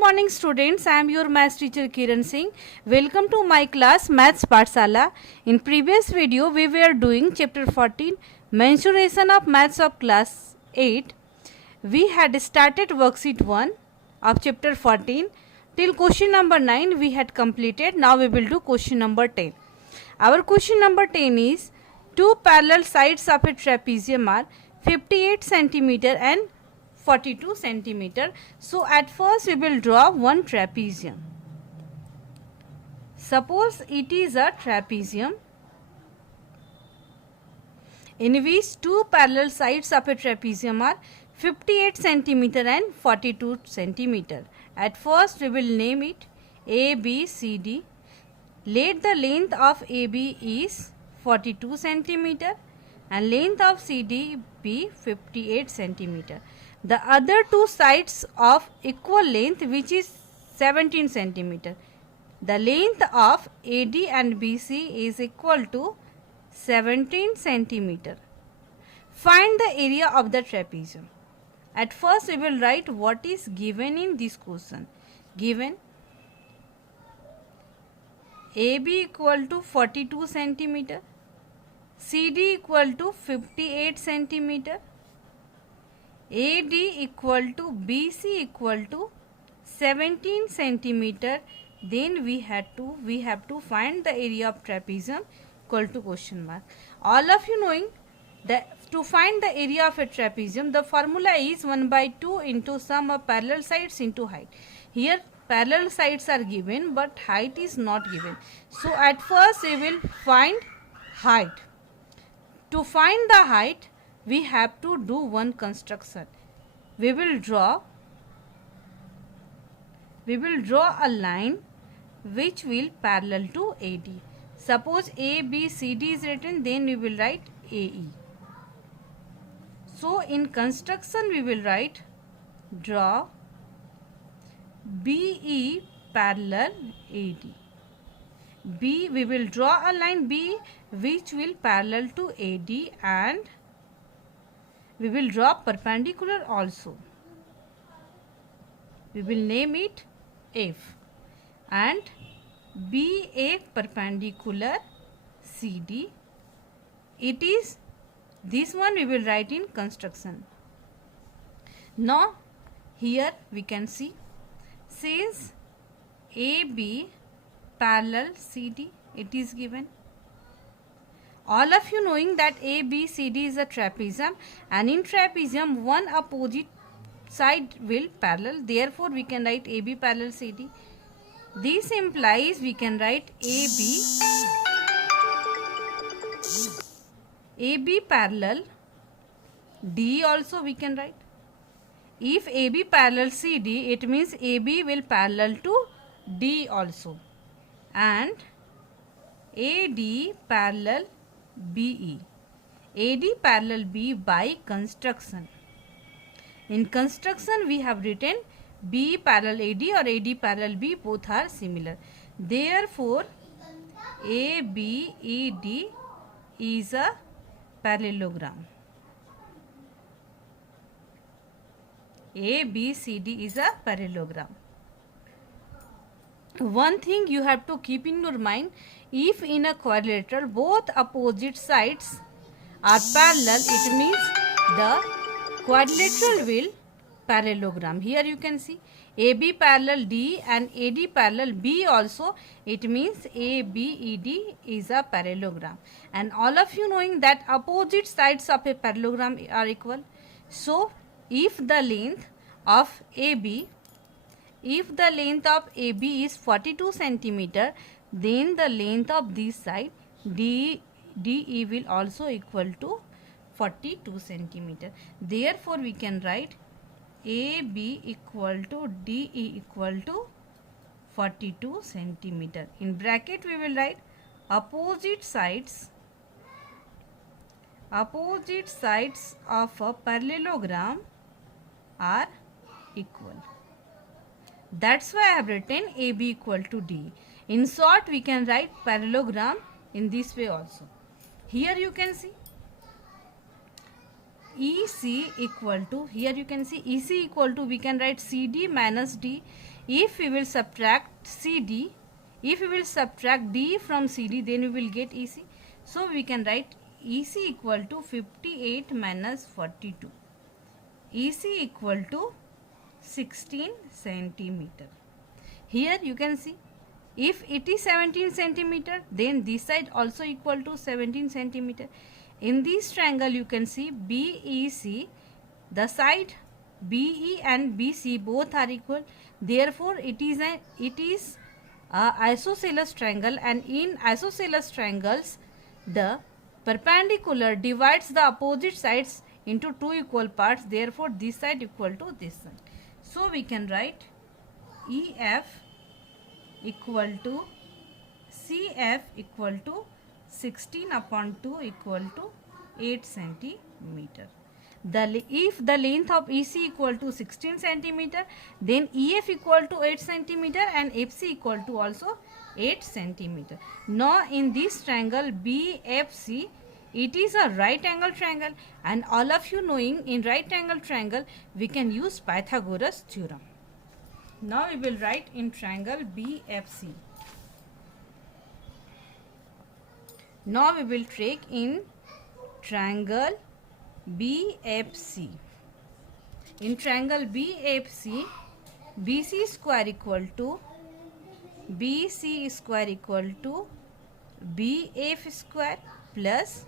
morning students, I am your maths teacher Kiran Singh. Welcome to my class Maths Pathshala. In previous video we were doing chapter 14 mensuration of maths of class 8. We had started worksheet 1 of chapter 14 till question number 9 we had completed. Now we will do question number 10. Our question number 10 is two parallel sides of a trapezium are 58 centimeter and 42 centimeter. So at first we will draw one trapezium. Suppose it is a trapezium in which two parallel sides of a trapezium are 58 centimeter and 42 centimeter. At first we will name it ABCD. Let the length of AB is 42 centimeter and length of CD be 58 centimeter. The other two sides of equal length, which is 17 centimeter. The length of AD and BC is equal to 17 centimeter. Find the area of the trapezium. At first we will write what is given in this question. Given AB equal to 42 centimeter, CD equal to 58 centimeter, AD equal to BC equal to 17 centimeter. Then we have to find the area of trapezium equal to question mark. All of you knowing that to find the area of a trapezium, the formula is 1 by 2 into sum of parallel sides into height. Here parallel sides are given but height is not given. So at first we will find height. To find the height we have to do one construction. We will draw a line which will parallel to AD. Suppose ABCD is written, then we will write AE. So in construction we will write draw BE parallel AD. B, we will draw a line B which will parallel to AD and we will draw perpendicular also. We will name it F and BA perpendicular CD. It is this one we will write in construction. Now here we can see says AB parallel CD, it is given. All of you knowing that ABCD is a trapezium and in trapezium one opposite side will parallel, therefore we can write AB parallel CD. This implies we can write AB parallel D also we can write. If AB parallel CD, it means AB will parallel to D also and AD parallel BE. AD parallel B by construction. In construction we have written B parallel AD or AD parallel B, both are similar. Therefore ABED is a parallelogram. ABCD is a parallelogram. One thing you have to keep in your mind, if in a quadrilateral both opposite sides are parallel, it means the quadrilateral will parallelogram. Here you can see AB parallel D and AD parallel B also, it means ABED is a parallelogram. And all of you knowing that opposite sides of a parallelogram are equal. So if the length of AB is 42 centimeter, then the length of this side DE will also equal to 42 centimeter. Therefore we can write AB equal to DE equal to 42 centimeter. In bracket we will write opposite sides of a parallelogram are equal. That's why I have written AB equal to D. In short, we can write parallelogram in this way also. Here you can see EC equal to, here you can see EC equal to, we can write CD minus D. if we will subtract CD, if we will subtract D from CD, then we will get EC. So we can write EC equal to 58 minus 42. EC equal to 16 centimeter. Here you can see, if it is 17 centimeter, then this side also equal to 17 centimeter. In this triangle you can see BEC, the side BE and BC both are equal. Therefore it is a isosceles triangle, and in isosceles triangles the perpendicular divides the opposite sides into two equal parts. Therefore this side equal to this side. So we can write EF equal to CF equal to 16 upon 2 equal to 8 centimeter. If the length of EC equal to 16 centimeter, then EF equal to 8 centimeter and FC equal to also 8 centimeter. Now in this triangle BFC, it is a right angle triangle, and all of you knowing in right angle triangle we can use Pythagoras theorem. Now we will write in triangle BFC. Now we will take in triangle BFC. In triangle BFC, BC square equal to BC square equal to BF square plus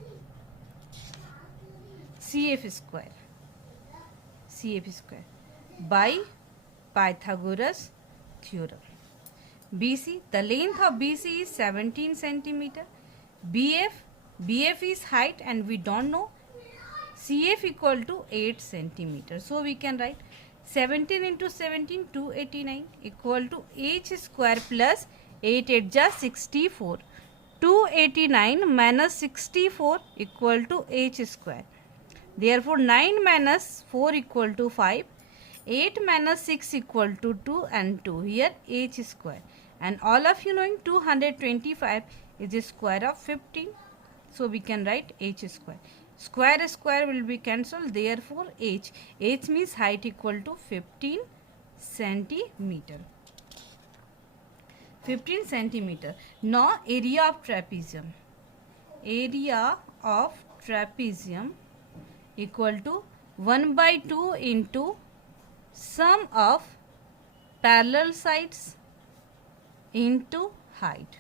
CF square by Pythagoras theorem. BC, the length of BC is 17 centimeter. BF is height and we don't know. CF equal to 8 centimeter. So we can write 17 into 17, 289 equal to H square plus 8 8 ja 64. 289 minus 64 equal to H square. Therefore 9 minus 4 equal to 5. 8 minus 6 equal to 2 and 2. Here H square. And all of you knowing 225 is the square of 15. So we can write H square. Square will be cancelled. Therefore H means height equal to 15 centimeter. 15 centimeter. Now area of trapezium. Area of trapezium equal to 1 by 2 into sum of parallel sides into height.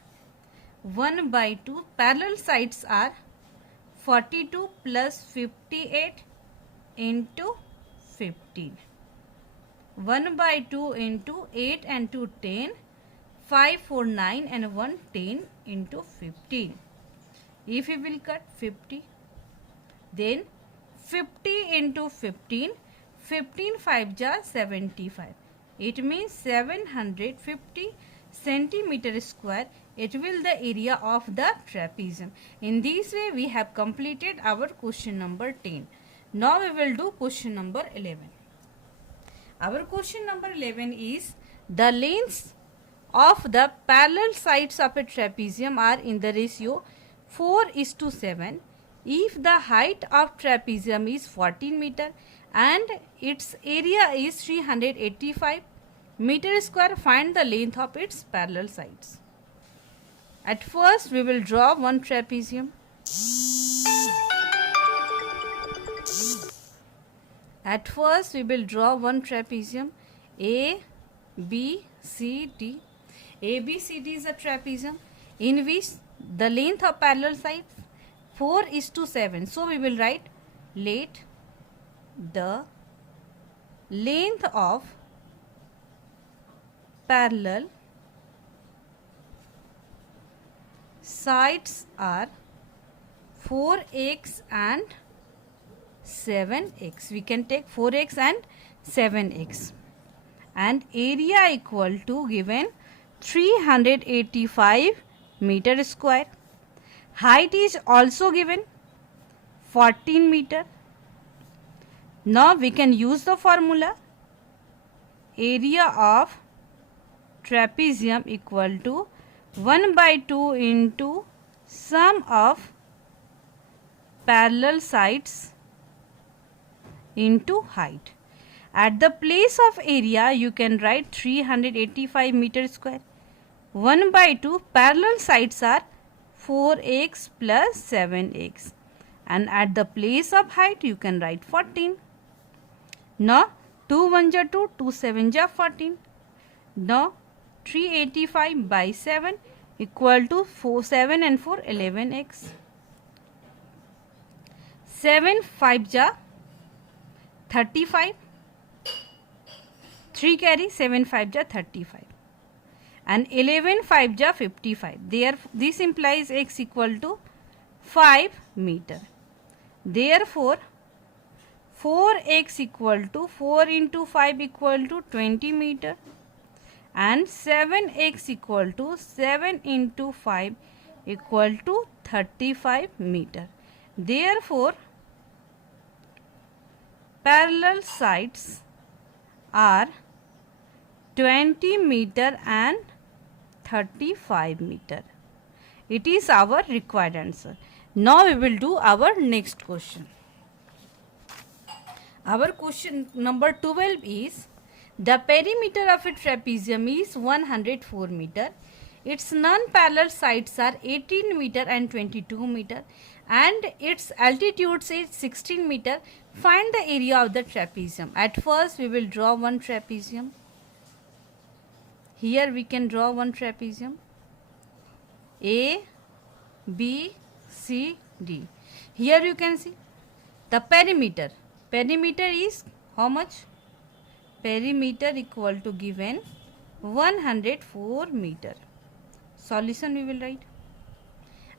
1 by 2, parallel sides are 42 plus 58 into 15. 1 by 2 into 8 and 2 10. 5 4 9 and 1 10 into 15. If we will cut 50, then 50 into 15, 15 5 ja 75. It means 750 centimeter square. It will the area of the trapezium. In this way we have completed our question number 10. Now we will do question number 11. Our question number 11 is the lengths of the parallel sides of a trapezium are in the ratio 4:7. If the height of trapezium is 14 meter and its area is 385 meter square, find the length of its parallel sides. At first we will draw one trapezium. At first we will draw one trapezium. A, B, C, D. A, B, C, D is a trapezium in which the length of parallel sides 4:7. So we will write, let the length of parallel sides are 4x and 7x. We can take 4x and 7x. And area equal to given 385 meter square. Height is also given 14 meter. Now we can use the formula. Area of trapezium equal to 1 by 2 into sum of parallel sides into height. At the place of area, you can write 385 meter square. 1 by 2 parallel sides are 4x plus 7x. And at the place of height, you can write 14. Now, 2 1 ja 2, 2 7 ja 14. Now, 385 by 7 equal to 7 and 4, 11x. 7 5 ja 35. 3 carry, 7 5 ja 35. And 11 5 ja 55. This implies x equal to 5 meter. Therefore, 4x equal to 4 into 5 equal to 20 meter. And 7x equal to 7 into 5 equal to 35 meter. Therefore, parallel sides are 20 meter and 35 meter. It is our required answer. Now we will do our next question. Our question number 12 is, the perimeter of a trapezium is 104 meter. Its non-parallel sides are 18 meter and 22 meter and its altitude is 16 meter. Find the area of the trapezium. At first we will draw one trapezium. Here we can draw one trapezium. A, B, C, D. Here you can see the perimeter. Perimeter is how much? Perimeter equal to given 104 meter. Solution we will write.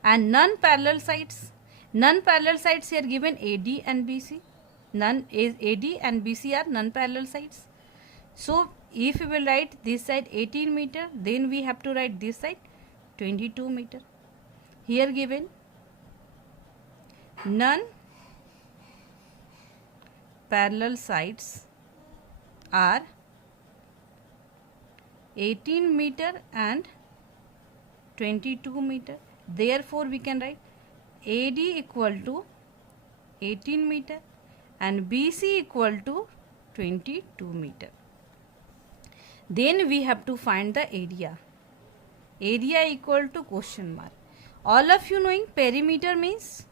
And non-parallel sides. Non-parallel sides here given AD and BC. AD and BC are non-parallel sides. So if we will write this side 18 meter, then we have to write this side 22 meter. Here given non-parallel sides are 18 meter and 22 meter. Therefore, we can write AD equal to 18 meter and BC equal to 22 meter. Then we have to find the area. Area equal to question mark. All of you knowing perimeter means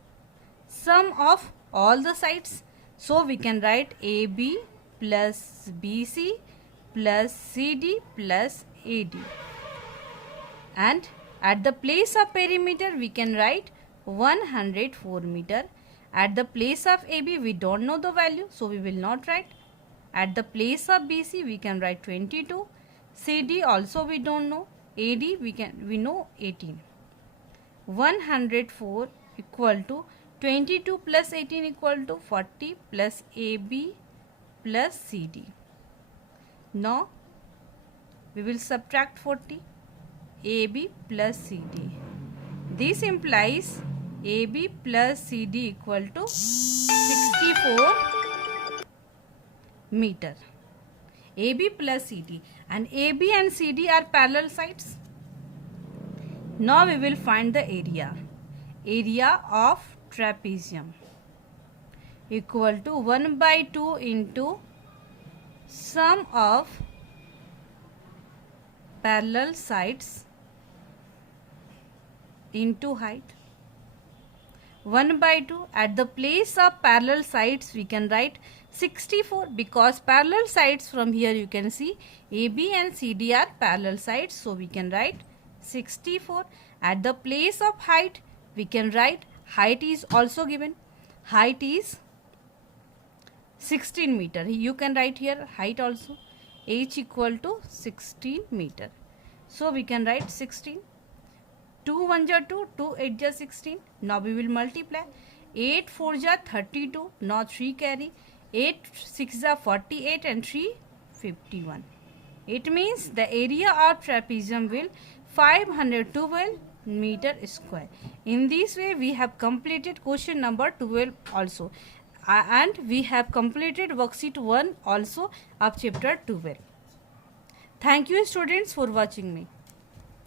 sum of all the sides. So we can write AB plus BC plus CD plus AD. And at the place of perimeter we can write 104 meter. At the place of AB we don't know the value, so we will not write. At the place of BC we can write 22. CD also we don't know. AD we know 18. 104 equal to 22 plus 18 equal to 40 plus AB plus CD. Now we will subtract 40. AB plus CD. This implies AB plus CD equal to 64 meter. AB plus CD, and AB and CD are parallel sides. Now we will find the area. Area of trapezium equal to 1 by 2 into sum of parallel sides into height. 1 by 2. At the place of parallel sides we can write 64 because parallel sides from here you can see AB and CD are parallel sides, so we can write 64. At the place of height we can write height is also given. Height is 16 meter. You can write here height also. H equal to 16 meter. So we can write 16. 2 1 ja 2, 2 8 ja 16. Now we will multiply. 8 4 ja 32. Now 3 carry. 8 6 ja 48 and 3 51. It means the area of trapezium will 512 meter square. In this way we have completed question number 12 also. And we have completed worksheet 1 also of chapter 12. Thank you students for watching me.